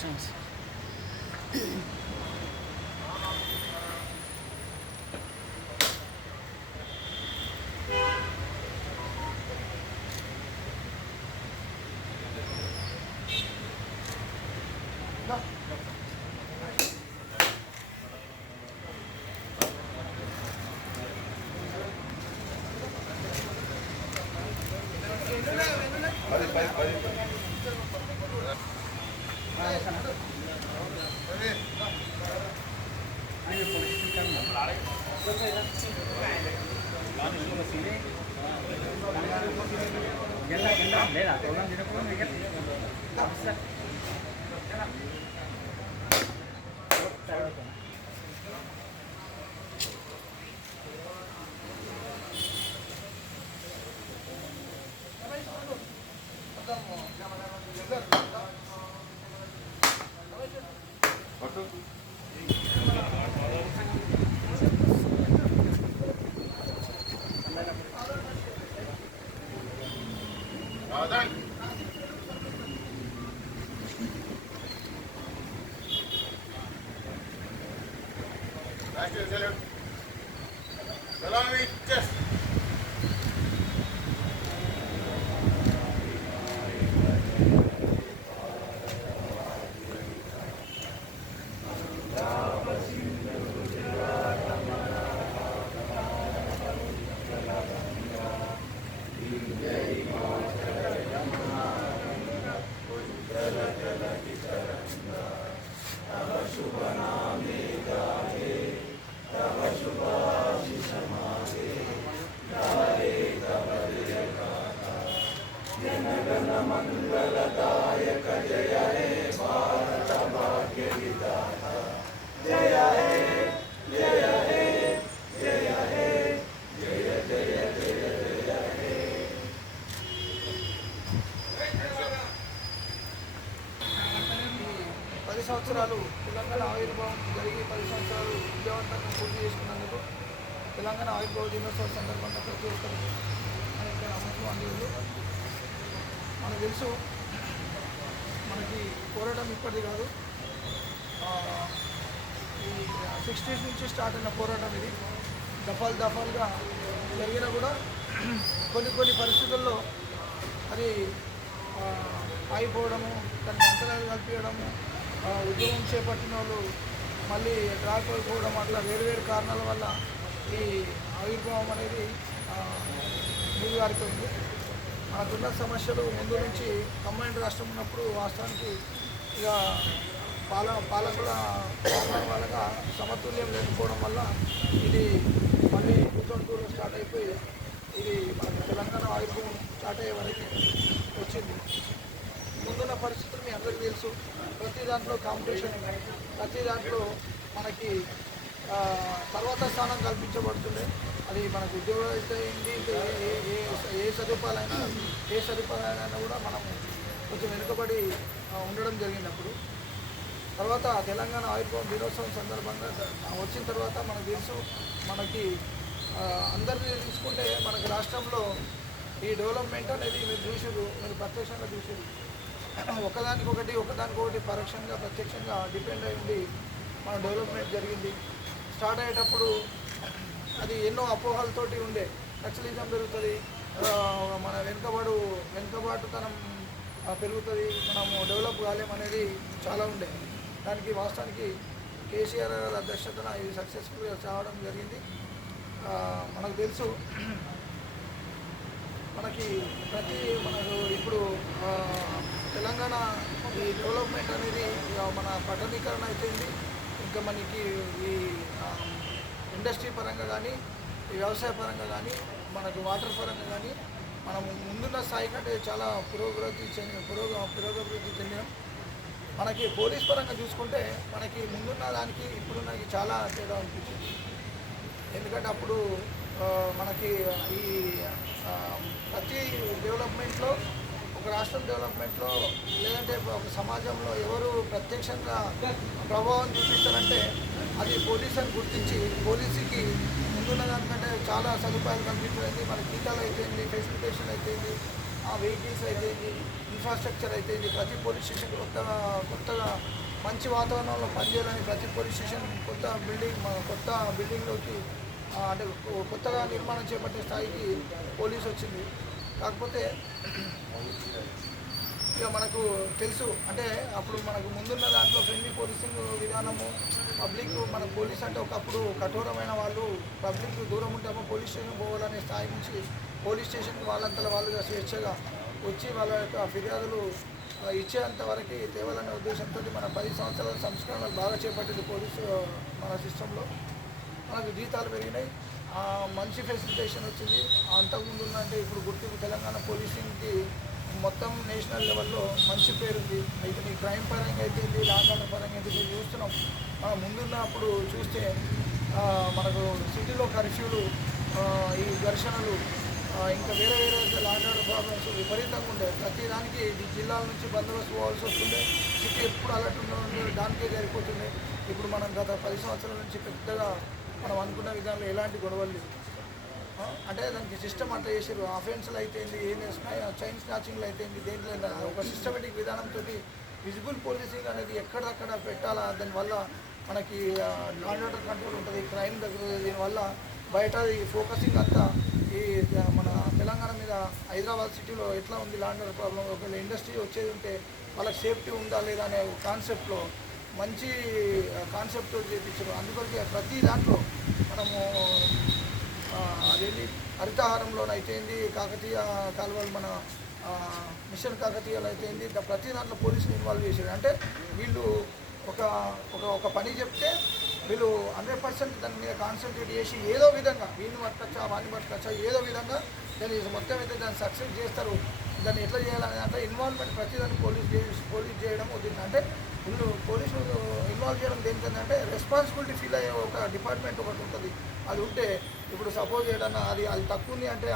directions. Vale, vale, vale. ಎಲ್ಲ ಎಲ್ಲ ಬೇಡ ತೊಗೊಂಡು ದಿನಕ್ಕೊಂದು నమస్తే లేదా ప్రోగ్రామ్ తినకుండా పది సంవత్సరాలు తెలంగాణ ఆవిర్భావం జరిగి పది సంవత్సరాలు విజయవంతంగా పూర్తి చేసుకున్నందుకు తెలంగాణ ఆవిర్భావ దినోత్సవం సందర్భంగా ప్రతి ఒక్కరు మన మనకు తెలుసు మనకి పోరాటం ఇప్పటిది కాదు. ఈ సిక్స్టీస్ నుంచి స్టార్ట్ అయిన పోరాటం ఇది. దఫాలు దఫాలుగా జరిగినా కూడా కొన్ని కొన్ని పరిస్థితుల్లో అది ఆగిపోవడము దానికి అంతరాలు కల్పించడము ఉద్యమం చేపట్టిన వాళ్ళు మళ్ళీ డ్రాప్ అయిపోవడం అట్లా వేరు వేరు కారణాల వల్ల ఈ ఆవిర్భావం అనేది నీరుగారిపోయింది మనకున్న సమస్యలు ముందు నుంచి కంబైన్ రాష్ట్రం ఉన్నప్పుడు వాస్తవానికి ఇక పాల పాలకుల పాలన సమతుల్యం లేకపోవడం వల్ల ఇది మళ్ళీ టూ థౌసండ్ టూలో స్టార్ట్ అయిపోయి ఇది మనకి తెలంగాణ ఆయుర్భవం స్టార్ట్ అయ్యే వరకు వచ్చింది ముందున్న పరిస్థితులు మీ అందరికీ తెలుసు ప్రతి దాంట్లో కాంపిటీషన్ ప్రతి దాంట్లో మనకి ఆ, తర్వాత స్థానం కల్పించబడుతుంది. అది మనకు ఉద్యోగం అయితే ఏంటి? ఏ ఏ- సదుపాయాలైనా ఏ సదుపాయాలైనా కూడా మనం కొంచెం వెనుకబడి ఉండడం జరిగినప్పుడు. తర్వాత తెలంగాణ ఆయుర్భావం దినోత్సవం సందర్భంగా వచ్చిన తర్వాత మనకు తెలుసు మనకి అందరినీ తీసుకుంటే మనకి రాష్ట్రంలో ఈ డెవలప్మెంట్ అనేది మీరు చూసారు మీరు ప్రత్యక్షంగా చూసారు ఒకదానికొకటి ఒకదానికొకటి పరోక్షంగా ప్రత్యక్షంగా డిపెండ్ అయి మన డెవలప్మెంట్ జరిగింది. స్టార్ట్ అయ్యేటప్పుడు అది ఎన్నో అపోహలతోటి ఉండే. నక్సలిజం పెరుగుతుంది మన వెనుకబాటు వెనుకబాటుతనం పెరుగుతుంది. మనము డెవలప్ కాలేమనేది చాలా ఉండే. దానికి వాస్తవానికి కేసీఆర్ గారి అధ్యక్షతన ఇది సక్సెస్ఫుల్గా చావడం జరిగింది. మనకు తెలుసు మనకి ప్రతి మనకు ఇప్పుడు తెలంగాణ ఈ డెవలప్మెంట్ అనేది మన పట్టణీకరణ అయిపోయింది. ఇంకా మనకి ఈ ఇండస్ట్రీ పరంగా కానీ వ్యవసాయ పరంగా కానీ మనకు వాటర్ పరంగా కానీ మనం ముందున్న స్థాయి కంటే చాలా పురోగతి చెంది పురోగ పురోగతి చెందిన. మనకి పోలీస్ పరంగా చూసుకుంటే మనకి ముందున్న దానికి ఇప్పుడున్నకి చాలా తేడా అనిపించింది. ఎందుకంటే అప్పుడు మనకి ఈ ప్రతి డెవలప్మెంట్ రాష్ట్రం డెవలప్మెంట్లో లేదంటే ఒక సమాజంలో ఎవరు ప్రత్యక్షంగా ప్రభావం చూపిస్తారంటే అది పోలీస్ అని గుర్తించి పోలీసుకి ముందున్న దానికంటే చాలా సదుపాయాలు కల్పించలేదు మన గీతాలు అయిపోయింది ఫెసిలిటేషన్ అయిపోయింది ఆ వెహికల్స్ అయిపోయింది ఇన్ఫ్రాస్ట్రక్చర్ అయితే ప్రతి పోలీస్ స్టేషన్ కొత్తగా కొత్తగా మంచి వాతావరణంలో పనిచేయాలని ప్రతి పోలీస్ స్టేషన్ కొత్త బిల్డింగ్ మన కొత్త బిల్డింగ్లోకి అంటే కొ- కొత్తగా నిర్మాణం చేపట్టే స్థాయికి పోలీస్ వచ్చింది. కాకపోతే ఇక మనకు తెలుసు అంటే అప్పుడు మనకు ముందున్న దాంట్లో ఫ్రెండ్లీ పోలీసింగ్ విధానము పబ్లిక్ మన పోలీస్ అంటే ఒకప్పుడు కఠోరమైన వాళ్ళు పబ్లిక్ దూరం ఉంటామో పోలీస్ స్టేషన్ పోవాలనే స్థాయి నుంచి పోలీస్ స్టేషన్కి వాళ్ళంతల వాళ్ళుగా స్వేచ్ఛగా వచ్చి వాళ్ళ యొక్క ఫిర్యాదులు ఆ, ఇచ్చేంత వరకు తేవాలనే ఉద్దేశంతో మన పది సంవత్సరాల సంస్కరణలు బాగా చేపట్టింది పోలీసు మన సిస్టంలో మనకు జీతాలు పెరిగినాయి. మంచి ఫెసిలిటేషన్ వచ్చింది. అంతకుముందు ఉందంటే ఇప్పుడు గుర్తింపు తెలంగాణ పోలీసింగ్కి మొత్తం నేషనల్ లెవెల్లో మంచి పేరుంది. అయితే నీ క్రైమ్ పరంగా అయితే ఇది లాంగ్ పరంగా అయితే మేము చూస్తున్నాం. మనం ముందున్నప్పుడు చూస్తే మనకు సిటీలో కర్ఫ్యూలు ఈ ఘర్షణలు ఇంకా వేరే వేరే లాంగ్ ఆర్డర్ ప్రాబ్లమ్స్ విపరీతంగా ఉండే. ప్రతిదానికి ఈ జిల్లాల నుంచి బందోబస్తు పోవాల్సి వస్తుండే. సిటీ ఎప్పుడు అలర్ట్ ఉండే దానికే జరిగిపోతుంది ఇప్పుడు మనం గత పది సంవత్సరాల నుంచి పెద్దగా మనం అనుకున్న విధానంలో ఎలాంటి గొడవలు లేవు. అంటే దానికి సిస్టమ్ అట్లా చేసారు అఫెన్స్లు అయితేంది ఏం చేస్తున్నాయి? చైన్ స్నాచింగ్లు అయితేంది దేంట్లో అయినా ఒక సిస్టమేటిక్ విధానంతో విజిబుల్ పోలీసింగ్ అనేది ఎక్కడక్కడ పెట్టాలా? దానివల్ల మనకి లాండ్ ఆర్డర్ కంట్రోల్ ఉంటుంది క్రైమ్ తగ్గుతుంది దీనివల్ల బయట ఈ ఫోకసింగ్ అంతా ఈ మన తెలంగాణ మీద హైదరాబాద్ సిటీలో ఎట్లా ఉంది లాండ్ ఆర్డర్ ప్రాబ్లం ఒకవేళ ఇండస్ట్రీ వచ్చేది ఉంటే వాళ్ళకి సేఫ్టీ ఉందా లేదా అనే కాన్సెప్ట్లో మంచి కాన్సెప్ట్ చేయించారు అందుకొరకే ప్రతి దాంట్లో మనము అదేంటి హరితహారంలోనైతే ఏంది కాకతీయ కాలువలు మన మిషన్ కాకతీయాలు అయితేంది ప్రతి దాంట్లో పోలీసులు ఇన్వాల్వ్ చేశారు. అంటే వీళ్ళు ఒక ఒక ఒక పని చెప్తే వీళ్ళు హండ్రెడ్ పర్సెంట్ దాని మీద కాన్సన్ట్రేట్ చేసి ఏదో విధంగా వీళ్ళు పట్టుకొచ్చా వాడిని పట్టుకొచ్చా ఏదో విధంగా దాన్ని మొత్తం అయితే దాన్ని సక్సెస్ చేస్తారు. దాన్ని ఎట్లా చేయాలనే దాంట్లో ఇన్వాల్వ్మెంట్ ప్రతి దాన్ని పోలీస్ పోలీస్ చేయడం అవుతుంది. అంటే వీళ్ళు పోలీసులు ఇన్వాల్వ్ చేయడం దేనికంటే రెస్పాన్సిబిలిటీ ఫీల్ అయ్యే ఒక డిపార్ట్మెంట్ ఒకటి ఉంటుంది. అది ఉంటే ఇప్పుడు సపోజ్ ఏదన్నా అది అది తక్కువ ఉంది అంటే